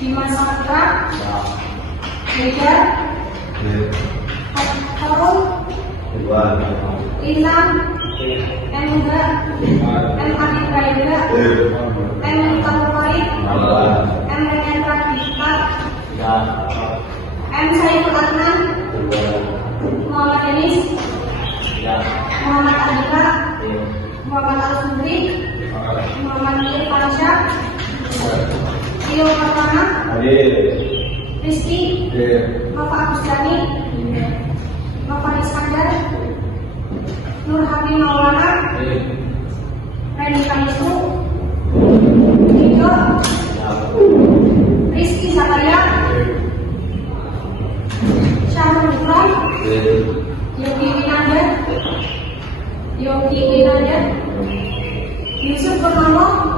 Dimas Sakra, Meja, Harun, Inam, Muda, Adit Raida, Taufik, Renian Pradita, Saiful Adnan, Muhammad Denis, Muhammad Adila, Muhammad Al-Sudri, Muhammad Irfansyah, Rio Pertama, Rizky, Bapak Agustani, Bapak Iskandar, Nur Habib Maulana, Reni Kamisu, Tigo, Rizky Zakaria, Syahrul Ikram, Yogi Winanda, Yusuf Purnomo,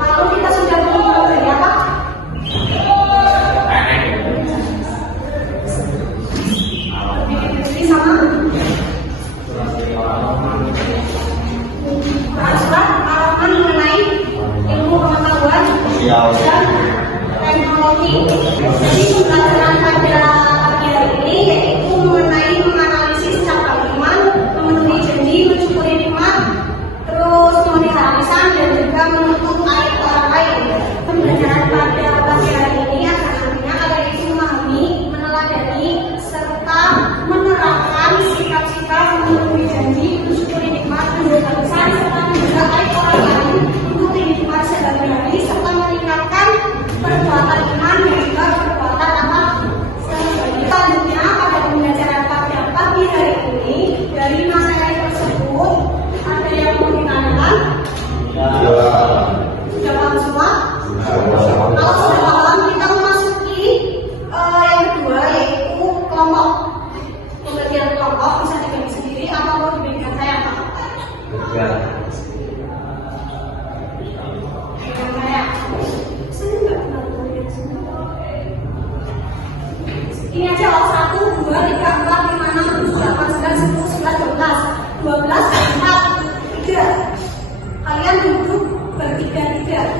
Lalu kita sudah bertemu ya Pak? Ini sama. Surat halaman mengenai ilmu pengetahuan dan teknologi. Jadi pelajaran pada pagi hari ini yaitu mengenai menganalisis capaian, memenuhi janji, mensyukuri nikmat, terus memelihara lisan dan juga menuntut aib orang lain. Pembelajaran pada pagi hari ini akan nantinya ada itu memahami, meneladani, serta menerapkan sikap-sikap memenuhi janji, mensyukuri nikmat, memelihara lisan, serta menjaga aib orang lain untuk kehidupan sehari-hari, serta meningkatkan perbuatan iman dan juga perbuatan amal. Selanjutnya pada pembelajaran pada pagi hari ini dari materi tersebut ada yang mau ditanyakan? Sudah paham semua? Kalau sudah paham, kita memasuki yang kedua yaitu kelompok. Pembagian kelompok bisa dibagi sendiri atau mau diberikan saya Pak? Berikan saya. Saya nggak pernah berikan semua. Ini aja loh, 1, 2, 3, 4, 5, 6, 7, 8, 9, 10, 11, 12, 4, 3. Kalian duduk bertiga-tiga.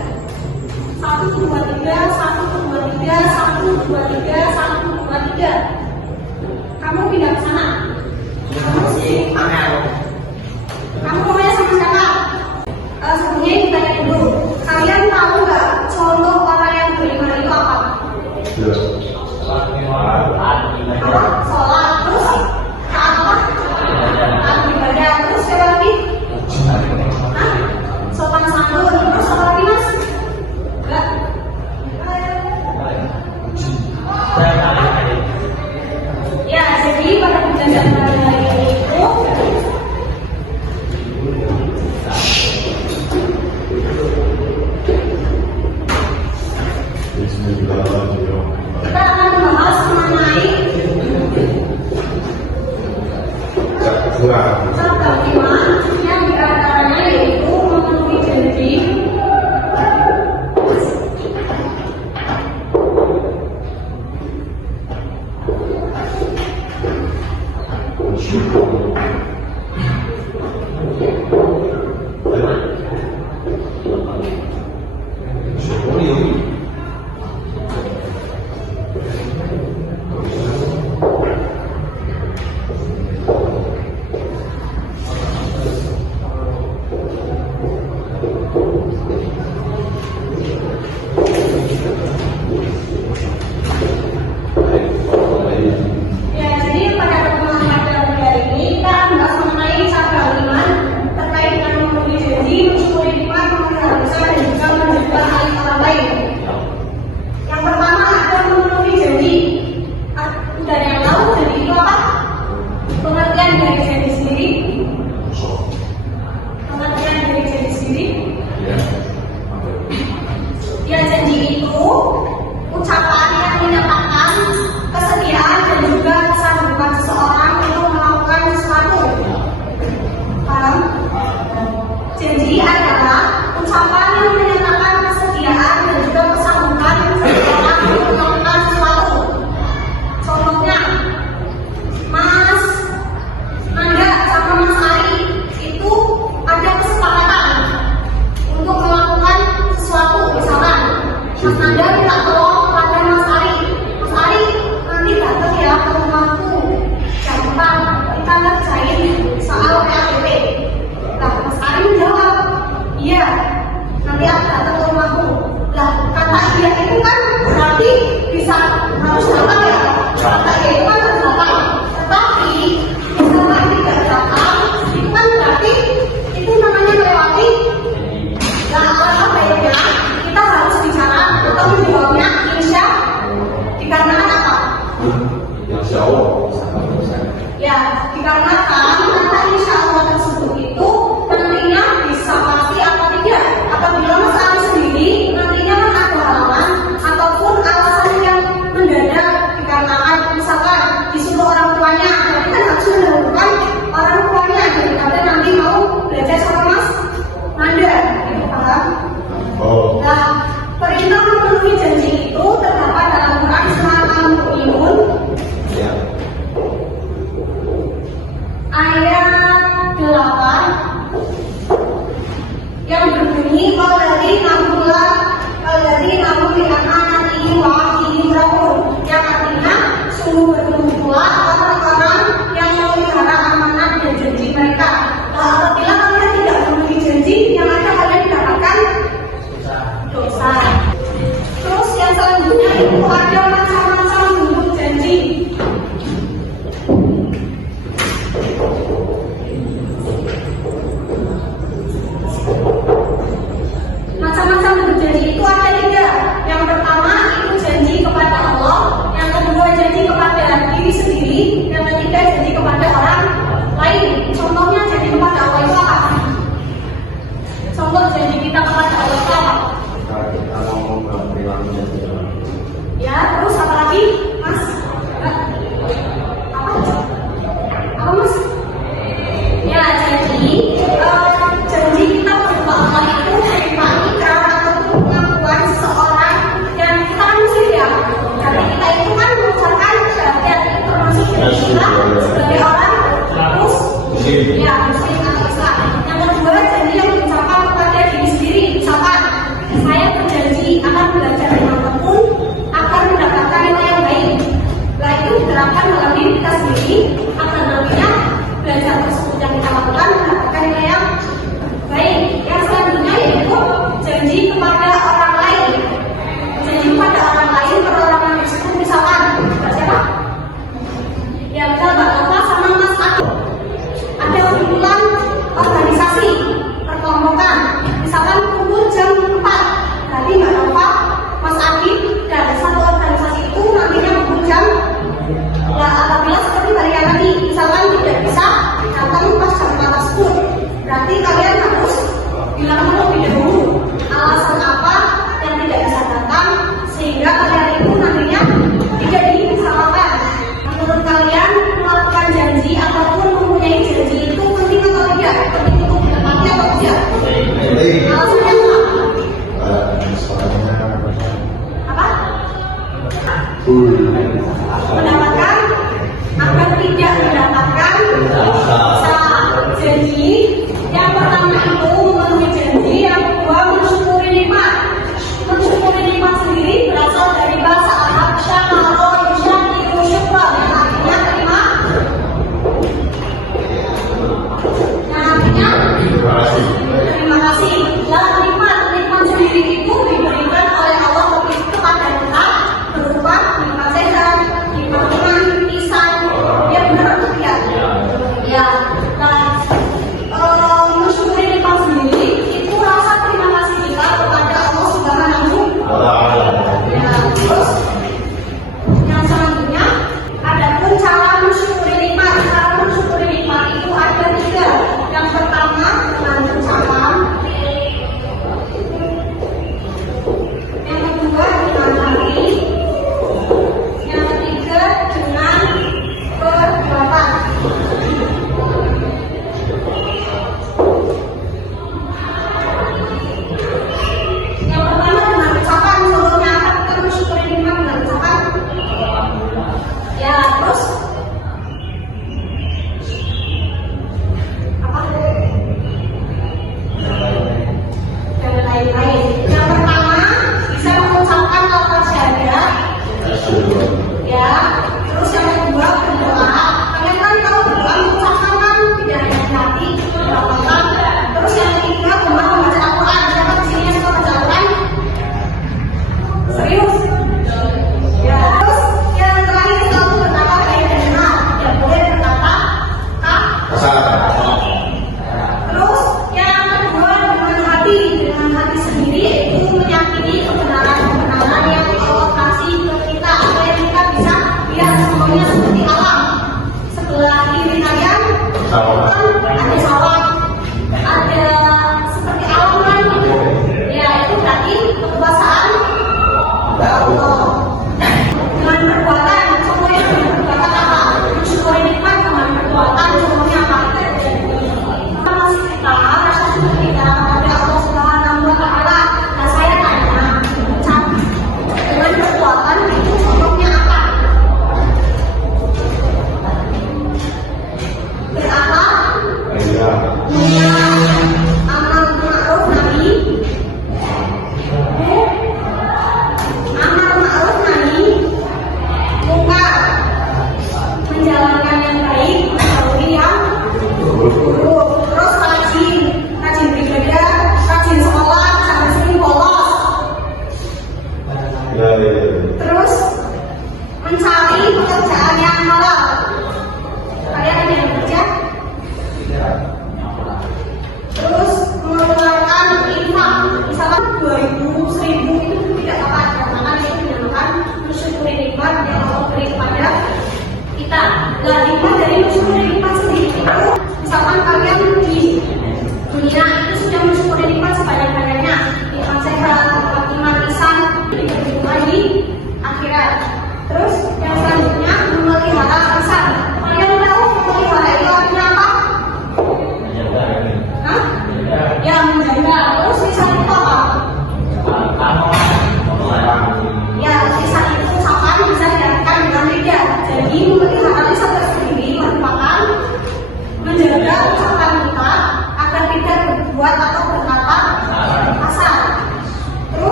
1, 2, 3, 1, 2, 3, 1, 2, 3, 1, 2, 3. Kamu pindah ke sana. Kamu ngomongnya sama siapa? Sebelumnya kita tanya dulu. Kalian tahu nggak contoh orang yang beriman itu apa? Sholat, terus apa? Taat ibadah, terus siapa lagi? Sopan santun, terus apa lagi Mas? Enggak? Ya, jadi pada pembelajaran hari ini itu kita akan membahas mengenai cabang iman yang diantaranya yaitu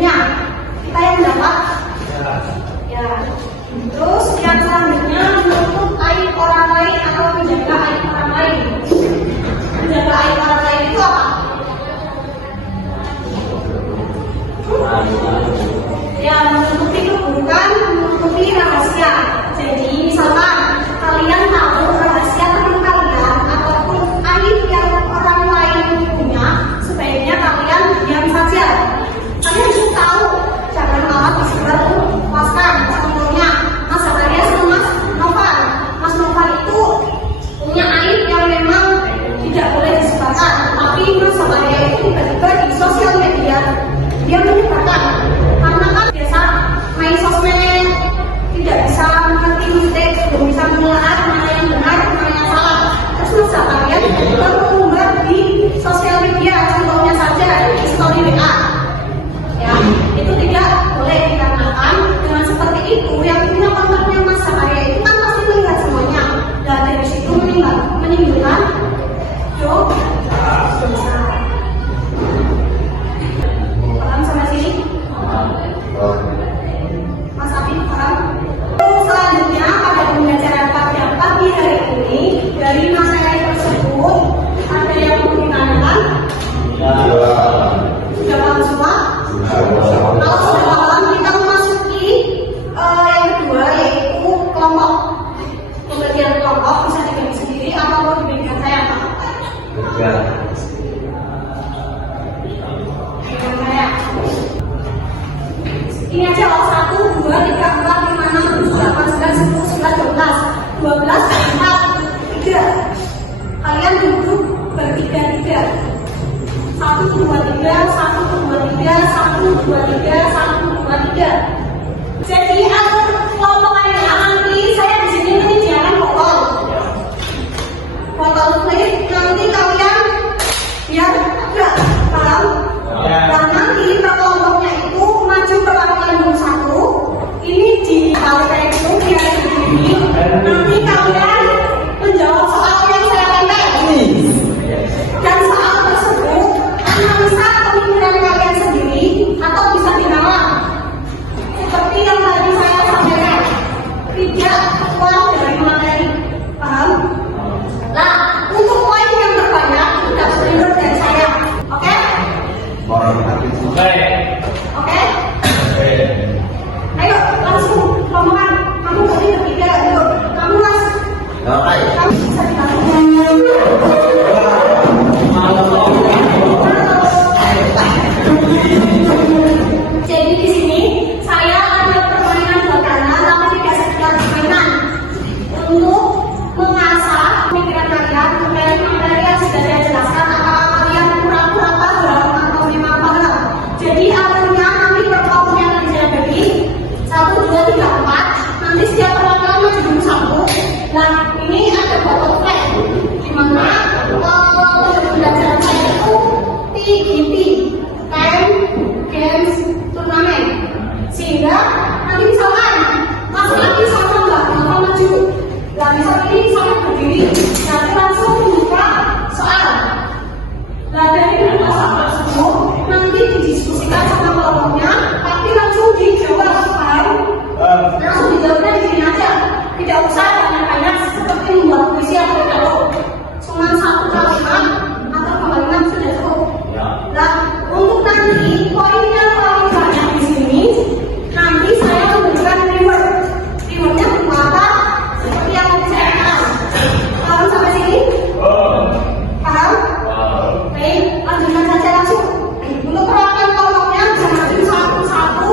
selanjutnya kita yang dapat. Ya. Terus yang selanjutnya menutup aib orang lain atau menjaga aib orang lain. Menjaga aib orang lain itu apa? Ya, menutupi keburukan, menutupi rahasia. Jadi misalkan kalian tahu rahasia teman kalian ataupun aib yang orang lain punya, sebaiknya kalian diam saja. Kalian harus tahu, jangan malah disebar luaskan. Contohnya Mas Zakaria sama Mas Noval. Mas Noval itu punya aib yang memang tidak boleh disebarkan, tapi Mas Zakaria itu tiba-tiba di sosial media dia menyebarkan. Karena kan biasa main sosmed, tidak bisa mengerti mistake, belum bisa menelaah mana yang benar, mana yang salah. Terus Mas Zakaria tiba-tiba mengumbar di sosial media, contohnya saja di story WA. Ya, itu tidak boleh dikarenakan dengan seperti itu yang punya kontaknya Mas Zakaria itu kan pasti melihat semuanya. Dan dari situ menimbulkan dosa. Paham sampai sini? Mas Abi paham? Selanjutnya pada pembelajaran pada pagi hari ini dari materi tersebut ada yang mau ditanyakan? Sudah paham semua? Kalau sudah paham, kita memasuki yang kedua, yaitu kelompok. Pembagian kelompok bisa dibagi sendiri atau mau diberikan saya, Pak? Berikan saya. Ini aja loh, 1, 2, 3, 4, 5, 6, 7, 8, 9, 10, 11, 12, 4, 3. Kalian duduk bertiga-tiga. 1, 2, 3, 1, 2, 3, 1, 2, 3, 1, 2, 3. Jadi atur kelompok kalian nanti saya di sini menyediakan botol klik, nanti kalian biar enggak paham. Dan nanti per kelompoknya itu maju ke lambung 1. Ini di kayak itu biar begini. Nanti kalian menjawab soal yang saya tempel. Dan soal tersebut analisa pemikiran kalian sendiri atau bisa dinalar. Seperti yang tadi saya sampaikan, tidak keluar dari materi. Paham? Nah, untuk poin yang terbanyak itu dapat menurut dari saya. Oke? Oke? Ayo langsung rombongan. Kamu tadi bertiga, ayo. Kamu mas. Kamu bisa dibantu. Jadi di sini saya ada permainan buatannya, tapi tidak sekedar permainan untuk mengasah pemikiran kalian terkait materi yang sudah saya jelaskan. Apakah kalian kurang-kurang paham atau memang paham? Jadi alurnya nanti per kelompoknya nanti saya bagi 1, 2, 3, 4. Nanti setiap perwakilan maju dulu 1. Nah ini ada botol flag di mana pembelajaran saya itu TGT, Time Games Turnamen, sehingga nanti misalkan Mas Adi sama Mbak Nova maju, nggak bisa pilih sampai berdiri, nanti langsung membuka soal. Nah dari membuka soal tersebut nanti didiskusikan sama kelompoknya, tapi langsung dijawab, paham? Langsung dijawabnya di sini aja, tidak usah banyak-banyak seperti membuat puisi atau dialog. Cuma 1 kalimat atau 2 kalimat sudah cukup. Nah, untuk nanti poin yang paling banyak di sini, nanti saya memberikan reward. Rewardnya berupa apa? Seperti yang tadi saya katakan. Paham sampai sini? Paham? Baik, lanjutkan saja langsung. Untuk perwakilan kelompoknya jangan maju satu-satu.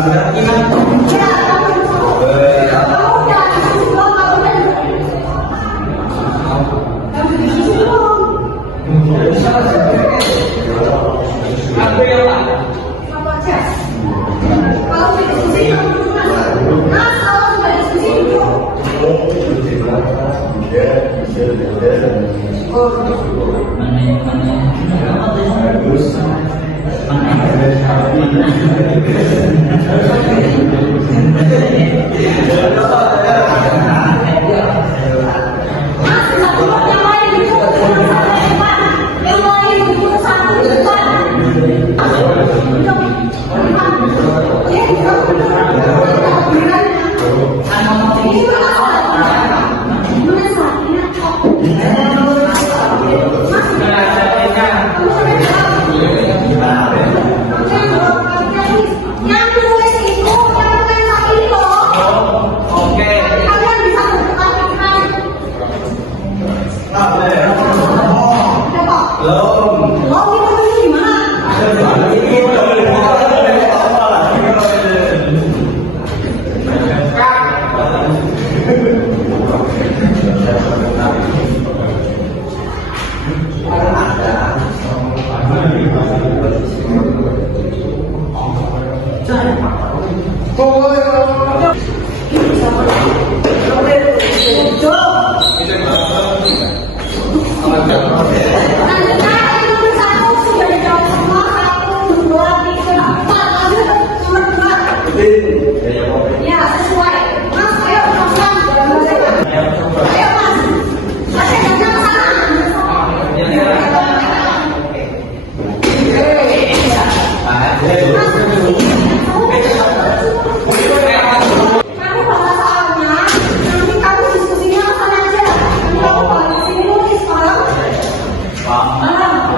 sudah ingat. Ya, kamu udah disuruh belum? Kamu disuruh belum? Aku ya Pak. Apa cek? Kalau diskusi kamu mas, kalau sudah diskusi itu. Ya, sesuai. Mas, ayo pesan. Ayo mas. Mas, jangan ke kamu baca soalnya, nanti kamu diskusinya ke sana aja. Nanti kamu balik ke sini nulis orang. Terima kasih.